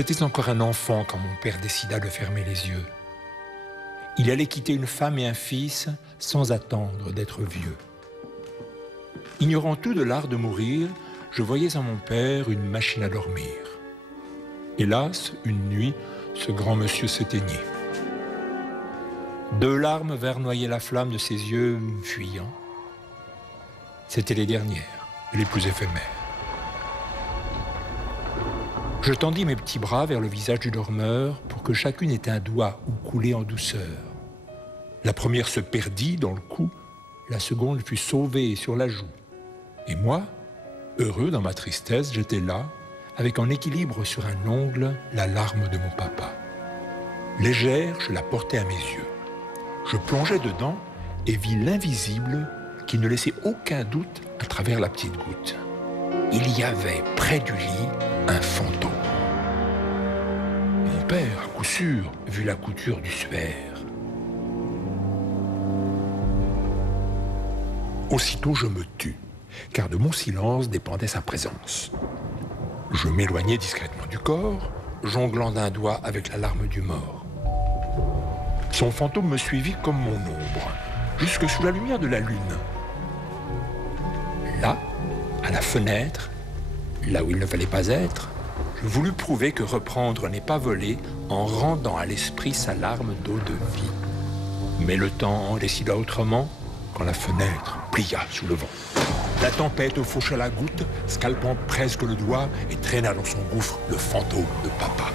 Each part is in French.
J'étais encore un enfant quand mon père décida de fermer les yeux. Il allait quitter une femme et un fils sans attendre d'être vieux. Ignorant tout de l'art de mourir, je voyais en mon père une machine à dormir. Hélas, une nuit, ce grand monsieur s'éteignit. 2 larmes vernoyaient la flamme de ses yeux fuyants. C'étaient les dernières, les plus éphémères. Je tendis mes petits bras vers le visage du dormeur pour que chacune ait un doigt où couler en douceur. La première se perdit dans le cou, la seconde fut sauvée sur la joue. Et moi, heureux dans ma tristesse, j'étais là, avec en équilibre sur un ongle la larme de mon papa. Légère, je la portais à mes yeux. Je plongeai dedans et vis l'invisible qui ne laissait aucun doute à travers la petite goutte. Il y avait près du lit un fantôme. Mon père, à coup sûr, vu la couture du suaire. Aussitôt je me tus, car de mon silence dépendait sa présence. Je m'éloignai discrètement du corps, jonglant d'un doigt avec la larme du mort. Son fantôme me suivit comme mon ombre, jusque sous la lumière de la lune. Là, à la fenêtre, là où il ne fallait pas être, je voulus prouver que reprendre n'est pas voler en rendant à l'esprit sa larme d'eau de vie. Mais le temps en décida autrement quand la fenêtre plia sous le vent. La tempête faucha la goutte, scalpant presque le doigt et traîna dans son gouffre le fantôme de papa.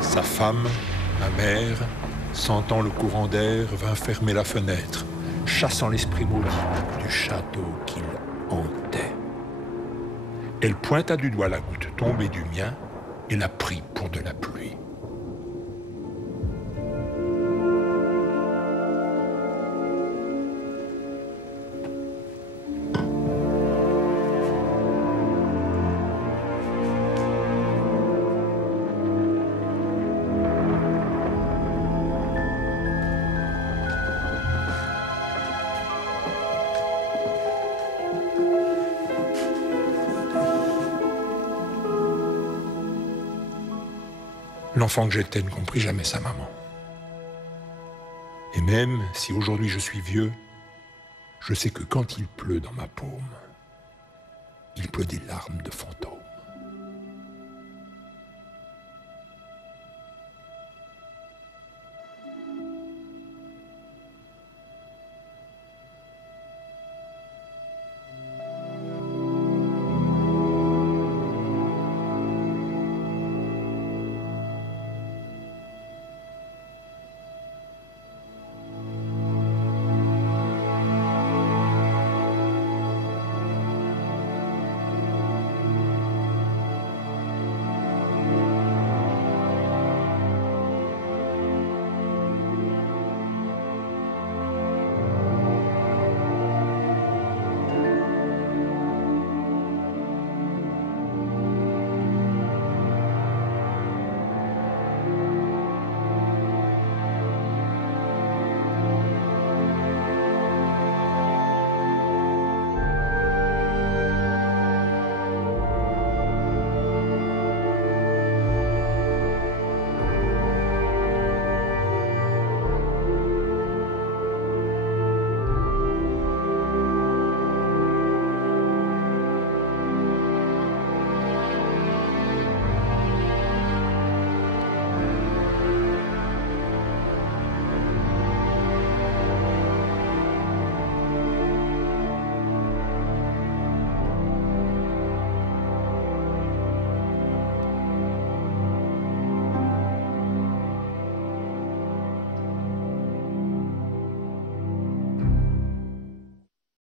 Sa femme, ma mère, sentant le courant d'air, vint fermer la fenêtre, chassant l'esprit maudit du château qu'il hantait. Elle pointa du doigt la goutte tombée du mien et la prit pour de la pluie. L'enfant que j'étais ne comprit jamais sa maman. Et même si aujourd'hui je suis vieux, je sais que quand il pleut dans ma paume, il pleut des larmes de fantôme.